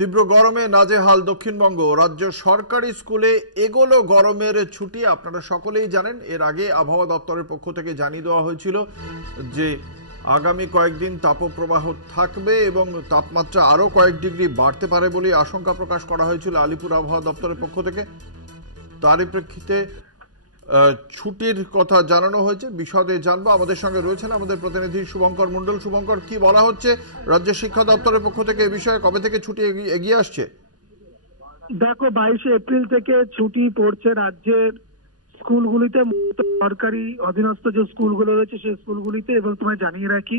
তীব্র গরমে নাজেহাল দক্ষিণবঙ্গ। রাজ্য সরকারি স্কুলে এগোলো গরমের ছুটি। আপনারা সকলেই জানেন, এর আগে আবহাওয়া দপ্তরের পক্ষ থেকে জানিয়ে দেওয়া হয়েছিল যে আগামী কয়েকদিন তাপপ্রবাহ থাকবে এবং তাপমাত্রা আরও কয়েক ডিগ্রি বাড়তে পারে বলে আশঙ্কা প্রকাশ করা হয়েছিল আলিপুর আবহাওয়া দপ্তরের পক্ষ থেকে। তারই প্রেক্ষিতে ছুটির কথা জানানো হয়েছে। বিশদে জানবো। আমাদের সঙ্গে রয়েছেন আমাদের প্রতিনিধি শুভঙ্কর মণ্ডল। শুভঙ্কর, কি বলা হচ্ছে রাজ্য শিক্ষা দপ্তরের পক্ষ থেকে এই বিষয়ে? কবে থেকে ছুটি এগিয়ে আসছে? দেখো, 22 এপ্রিল থেকে ছুটি পড়ছে রাজ্যের স্কুলগুলিতে, সরকারি অধীনস্থ যে স্কুলগুলো রয়েছে সেই স্কুলগুলিতে। এবং তোমায় জানিয়ে রাখি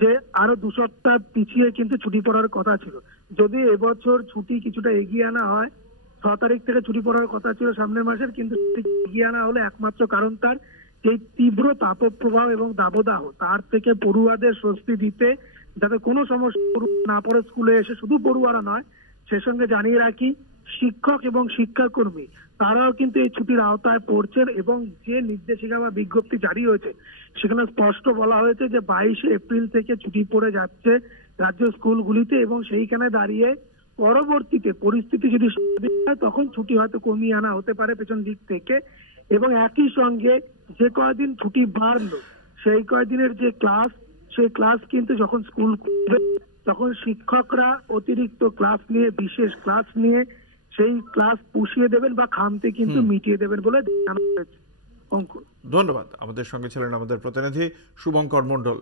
যে আরো 2 সপ্তাহ পিছিয়ে কিন্তু ছুটি পড়ার কথা ছিল। যদি এবছর ছুটি কিছুটা এগিয়ে আনা হয়, 6 তারিখ থেকে ছুটি পড়ার কথা ছিল সামনের মাসের, কিন্তু এগিয়ে আনা হলে একমাত্র কারণ তার এই তীব্র তাপপ্রবাহ এবং দাবদাহ, তার থেকে পড়ুয়াদের স্বস্তি দিতে, যাতে কোনো সমস্যা না পড়ে স্কুলে এসে। শুধু পড়ুয়ারা নয়, সে সঙ্গে জানিয়ে রাখি শিক্ষক এবং শিক্ষাকর্মী তারাও কিন্তু এই ছুটির আওতায় পড়ছেন। এবং যে নির্দেশিকা বা বিজ্ঞপ্তি জারি হয়েছে সেখানে স্পষ্ট বলা হয়েছে যে 22 এপ্রিল থেকে ছুটি পড়ে যাচ্ছে রাজ্য স্কুলগুলিতে। এবং সেইখানে দাঁড়িয়ে পরবর্তীতে পরিস্থিতি যদি স্বাভাবিক হয় তখন ছুটি হয়তো কমিয়ে আনা হতে পারে পেছন দিক থেকে। এবং একই সঙ্গে যে কয়দিন ছুটি বাড়লো সেই কয়দিনের যে ক্লাস, সেই ক্লাস কিন্তু যখন স্কুল খুলবে তখন শিক্ষকরা অতিরিক্ত ক্লাস নিয়ে, বিশেষ ক্লাস নিয়ে সেই ক্লাস পুষিয়ে দেবেন বা খামতে কিন্তু মিটিয়ে দেবেন বলে জানানো হয়েছে। অঙ্কুর, ধন্যবাদ। আমাদের সঙ্গে ছিলেন আমাদের প্রতিনিধি শুভঙ্কর মণ্ডল।